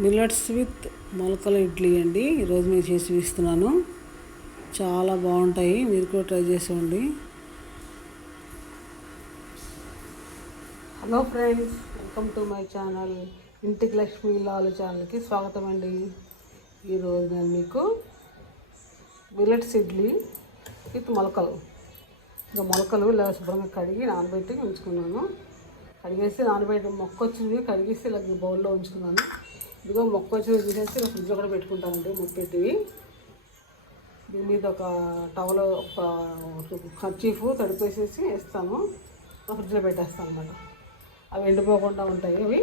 Millets with మొలకల ఇడ్లీ అండి. ఈరోజు మీకు చేసి ఇస్తున్నాను చాలా బాగుంటాయి. మీరు కూడా ట్రై చేసేయండి. Hello friends welcome to my channel ఇంటికి లక్ష్మి లాలు ఛానల్కి స్వాగతం అండి. ఈరోజు నేను మీకు మిల్లెట్స్ ఇడ్లీ విత్ మొలకలు. ఇంకా మొలకలు ఇలా శుభ్రంగా కడిగి నానబెట్టి ఉంచుకున్నాను. కడిగేసి నానబెట్టి మొక్క వచ్చింది. కడిగేసి ఇలా బౌల్లో ఉంచుకున్నాను. ఇదిగో మొక్క వచ్చింది తీసేసి ఒక ఫ్రిడ్జ్లో కూడా పెట్టుకుంటానండి ముప్పెట్టివి దీని మీద ఒక టవల్ ఒక ఖర్చీఫ్ తడిపేసేసి వేస్తాను. ఫ్రిడ్జ్లో పెట్టేస్తాను అనమాట అవి ఎండిపోకుండా ఉంటాయి అవి.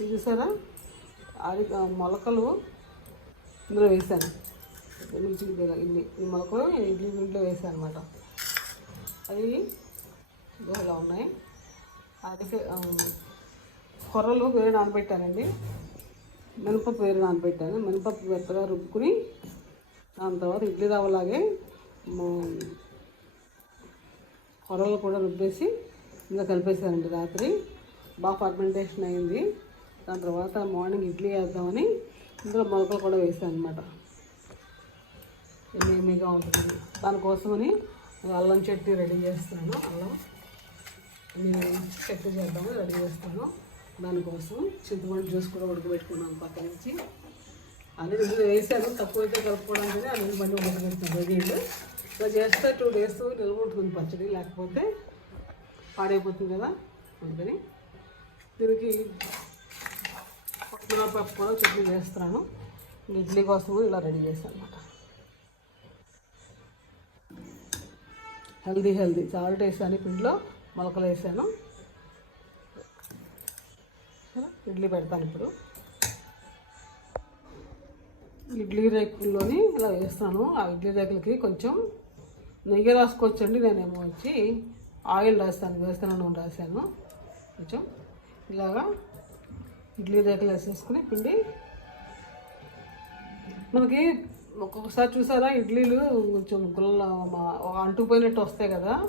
ఇది చూసారా? అది మొలకలు ఇందులో వేసాను మిర్చి గిన్నెలో ఇన్ని ఈ మొలకలు ఇడ్లీ ఇంట్లో వేసాను అనమాట అవి ఇలా ఉన్నాయి. అది కొర్రలు వేరే నానబెట్టానండి. మినపప్పు వేరు నానబెట్టాను మినపప్పు మెత్తగా రుబ్బుకుని దాని తర్వాత ఇడ్లీ రవ్వలాగే కొరలు కూడా రుబ్బేసి ఇంకా కలిపేసానండి రాత్రి. బాగా ఫర్మెంటేషన్ అయింది. దాని తర్వాత మార్నింగ్ ఇడ్లీ వేద్దామని ఇందులో మొలకలు కూడా వేసాను అనమాట ఏమేమిగా ఉంటుంది దానికోసమని అల్లం చట్నీ రెడీ చేస్తున్నాను. అల్లం చెట్టు చట్నీ చేద్దామని రెడీ చేస్తాను దానికోసం చింతపండు జ్యూస్ కూడా ఉడకబెట్టుకున్నాను పక్క నుంచి. అన్ని ఇందులో వేసాను. తక్కువ అయితే కలుపుకోవడానికి అన్ని బండి ఉడకబెడుతున్నాను రెడీలు ఇలా చేస్తే టూ డేస్ నిల్వ ఉంటుంది పచ్చడి లేకపోతే పాడైపోతుంది కదా అందుకని దీనికి పప్పు కూడా చట్నీ చేస్తున్నాను. ఇడ్లీ కోసం ఇలా రెడీ చేశాను అనమాట హెల్దీ. హెల్దీ సాల్ట్ వేసాను పిండిలో. మొలకలు వేసాను. ఇడ్లీ పెడతాను ఇప్పుడు. ఇడ్లీ రేకుల్లోని ఇలా వేస్తాను. ఆ ఇడ్లీ రేకులకి కొంచెం నెయ్యి రాసుకోవచ్చండి. నేనేమో వచ్చి ఆయిల్ రాస్తాను వేస్తాను నూనె రాశాను. కొంచెం ఇలాగా ఇడ్లీ రేకులు వేసేసుకుని పిండి. మనకి ఒక్కొక్కసారి చూసారా ఇడ్లీలు కొంచెం గుల్ల అంటుకుపోయినట్టు వస్తాయి కదా.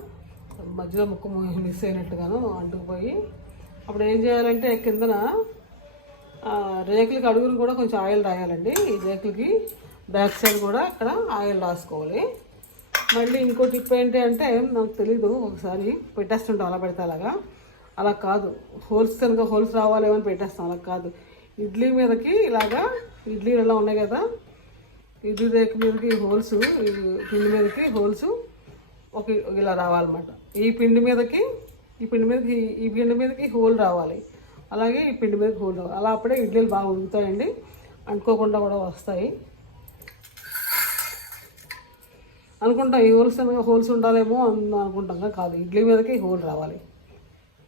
మధ్యలో ముక్కు మిస్ అయినట్టుగాను అంటుకుపోయి అప్పుడు ఏం చేయాలంటే కిందన రేకులకి అడుగును కూడా కొంచెం ఆయిల్ రాయాలండి. ఈ రేకులకి బ్యాక్ సైడ్ కూడా అక్కడ ఆయిల్ రాసుకోవాలి. మళ్ళీ ఇంకో టిప్ ఏంటి అంటే నాకు తెలీదు ఒకసారి పెట్టేస్తుంటాం అలా పెడితే అలాగా. అలా కాదు. హోల్స్ కనుక హోల్స్ రావాలేమో అని పెట్టేస్తాం అలా కాదు. ఇడ్లీ మీదకి ఇలాగా ఇడ్లీలు ఎలా ఉన్నాయి కదా. ఇడ్లీ రేకు మీదకి హోల్స్ పిండి మీదకి హోల్స్ ఒక ఇలా రావాలన్నమాట. ఈ పిండి మీదకి ఈ పిండి మీదకి ఈ పిండి మీదకి హోల్ రావాలి. అలాగే ఈ పిండి మీదకి హోల్ రావాలి. అలా అప్పుడే ఇడ్లీలు బాగా ఉడుకుతాయండి. అంటుకోకుండా కూడా వస్తాయి. అనుకుంటాం ఈ హోల్స్ హోల్స్ ఉండాలేమో అనుకుంటాం కాదు. ఇడ్లీ మీదకి హోల్ రావాలి.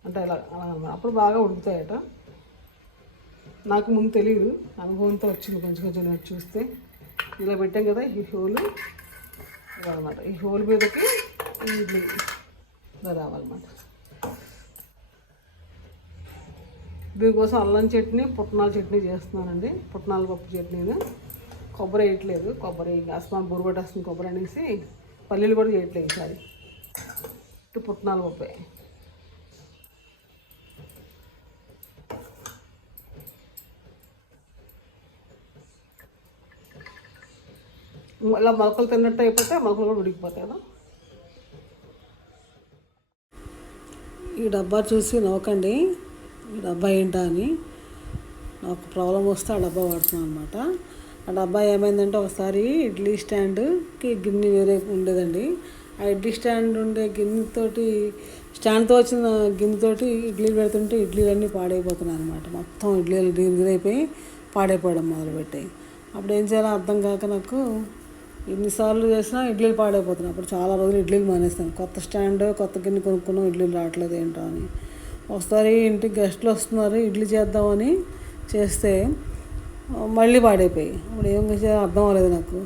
అంటే ఇలా అలా అప్పుడు బాగా ఉడుకుతాయట. నాకు ముందు తెలియదు అనుభవంతో వచ్చింది కొంచెం కొంచెం నేను చూస్తే. ఇలా పెట్టాం కదా ఈ హోలు. అనమాట ఈ హోల్ మీదకి ఈ ఇడ్లీ. రావాలన్నమాట. దీనికోసం అల్లం చట్నీ పుట్నాల చట్నీ చేస్తున్నానండి. పుట్నాల పప్పు చట్నీని. కొబ్బరి వేయట్లేదు. కొబ్బరి అస్మాన్ బురుగొట్టేస్తుంది కొబ్బరి అనేసి పల్లీలు కూడా చేయట్లేదు ఈసారి. ఇటు పుట్నాల పప్పే. ఇలా మొలకలు తిన్నట్టు అయిపోతే మొలకలు కూడా ఉడికిపోతాయి కదా ఈ డబ్బా చూసి నవ్వకండి. ఈ డబ్బా ఏంటా అని నాకు ప్రాబ్లం వస్తే ఆ డబ్బా వాడుతున్నాను అనమాట ఆ డబ్బా ఏమైందంటే ఒకసారి ఇడ్లీ స్టాండ్కి గిన్నె వేరే ఉండేదండి. ఆ ఇడ్లీ స్టాండ్ ఉండే గిన్నెతోటి స్టాండ్తో వచ్చిన గిన్నెతోటి ఇడ్లీలు పెడుతుంటే ఇడ్లీలు అన్నీ పాడైపోతున్నాయి అనమాట మొత్తం ఇడ్లీలు గిరిగిరైపోయి పాడైపోవడం మొదలుపెట్టాయి. అప్పుడు ఏం చేయాలో అర్థం కాక నాకు ఎన్నిసార్లు చేసినా ఇడ్లీలు పాడైపోతున్నాయి. అప్పుడు చాలా రోజులు ఇడ్లీలు మానేస్తాను కొత్త స్టాండ్ కొత్త గిన్నె కొనుక్కున్నాం ఇడ్లీలు రావట్లేదు ఏంటో అని. ఒకసారి ఇంటికి గెస్ట్లు వస్తున్నారు ఇడ్లీ చేద్దామని చేస్తే మళ్ళీ పాడైపోయి. అప్పుడు ఏం చేయాలో అర్థం అవ్వలేదు నాకు.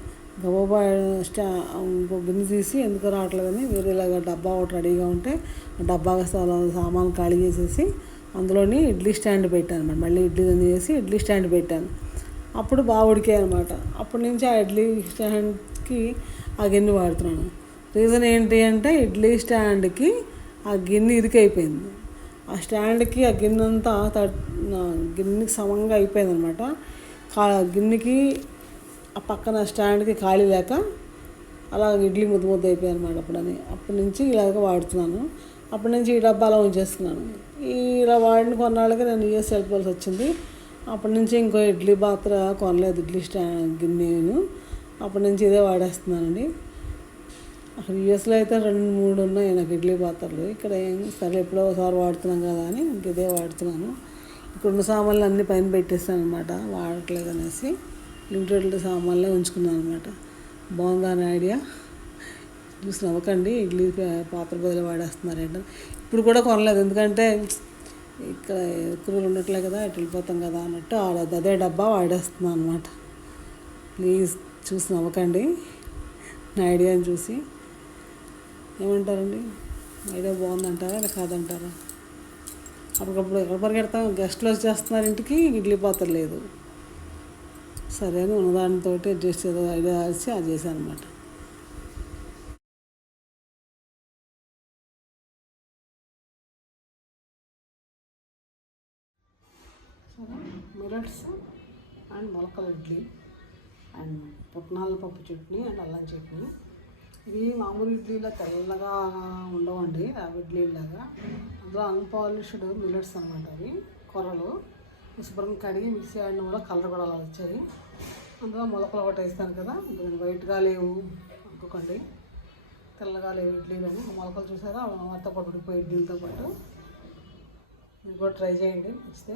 గబాబా స్టా ఇంకో గిన్నె తీసి ఎందుకు రావట్లేదని వేరేలాగా డబ్బా ఒకటి రెడీగా ఉంటే డబ్బాగా డబ్బా సామాన్లు ఖాళీ చేసేసి అందులోని ఇడ్లీ స్టాండ్ పెట్టాను అనమాట మళ్ళీ ఇడ్లీ చేసి ఇడ్లీ స్టాండ్ పెట్టాను. అప్పుడు బాగా ఉడికాయి అనమాట అప్పటి నుంచి ఆ ఇడ్లీ స్టాండ్కి ఆ గిన్నె వాడుతున్నాను. రీజన్ ఏంటి అంటే ఇడ్లీ స్టాండ్కి ఆ గిన్నె ఇరికైపోయింది. ఆ స్టాండ్కి ఆ గిన్నె అంతా గిన్నెకి సమంగా అయిపోయింది అనమాట కా గిన్నెకి ఆ పక్కన స్టాండ్కి ఖాళీ లేక అలా ఇడ్లీ ముద్ద ముద్ద అయిపోయాయి అనమాట అప్పుడని అప్పటి నుంచి ఇలాగ వాడుతున్నాను. అప్పటి నుంచి ఈ డబ్బాలో ఉంచేస్తున్నాను. ఇలా వాడిన కొన్నాళ్ళకి నేను యూఎస్ వెళ్ళిపోవాల్సి వచ్చింది. అప్పటి నుంచి ఇంకో ఇడ్లీ పాత్ర కొనలేదు ఇడ్లీ స్టా గిన్నెను అప్పటి నుంచి ఇదే వాడేస్తున్నానండి. అక్కడ యూఎస్లో అయితే రెండు మూడు ఉన్నాయి నాకు ఇడ్లీ పాత్రలు ఇక్కడ ఏం సరే ఎప్పుడో ఒకసారి వాడుతున్నాం కదా అని ఇంక ఇదే వాడుతున్నాను. ఇక్కడున్న సామాన్లు అన్నీ పైన పెట్టేస్తాను అనమాట వాడట్లేదు అనేసి లిమిటెడ్ సామాన్లే ఉంచుకున్నాను అనమాట బాగుందా అని ఐడియా? చూసి నవ్వకండి. ఇడ్లీ పాత్ర బదులు వాడేస్తున్నారు ఇప్పుడు కూడా కొనలేదు. ఎందుకంటే ఇక్కడ ఎక్కువ ఉండట్లే కదా ఇటు వెళ్ళిపోతాం కదా అన్నట్టు అదే డబ్బా వాడేస్తున్నాను అనమాట ప్లీజ్ చూసి నవ్వకండి. నా ఐడియాని చూసి. ఏమంటారండి? ఐడియా బాగుందంటారా? లేదా కాదంటారా? అప్పటికప్పుడు ఎక్కడ పరిగెడతాం? గెస్ట్లు వచ్చేస్తున్నారు ఇంటికి ఇడ్లీ పాత్ర లేదు. సరే అని ఉన్నదానితో అడ్జస్ట్ ఏదో ఐడియా వచ్చి అది చేశాను అనమాట మిలట్స్ అండ్ మొలకల ఇడ్లీ అండ్ పుట్నాల పప్పు చట్నీ అండ్ అల్లం చట్నీ. ఇవి మామూలు ఇడ్లీలా తెల్లగా ఉండవండి రవ్వ ఇడ్లీలాగా. అందులో అన్పాలిష్డ్ మిల్లెట్స్ అనమాట అవి కొర్రలు. శుభ్రంగా కడిగి మిక్సీ ఆడిన కూడా కలర్ కూడా అలా వచ్చాయి. అందులో మొలకలు ఒకటి వేస్తాను కదా దీని వైట్గా లేవు అనుకోకండి. తెల్లగా లేవు ఇడ్లీలు అని మొలకలు చూసారా? వాటితో పాటు ఇడ్లీలతో పాటు. మీరు కూడా ట్రై చేయండి ఇస్తే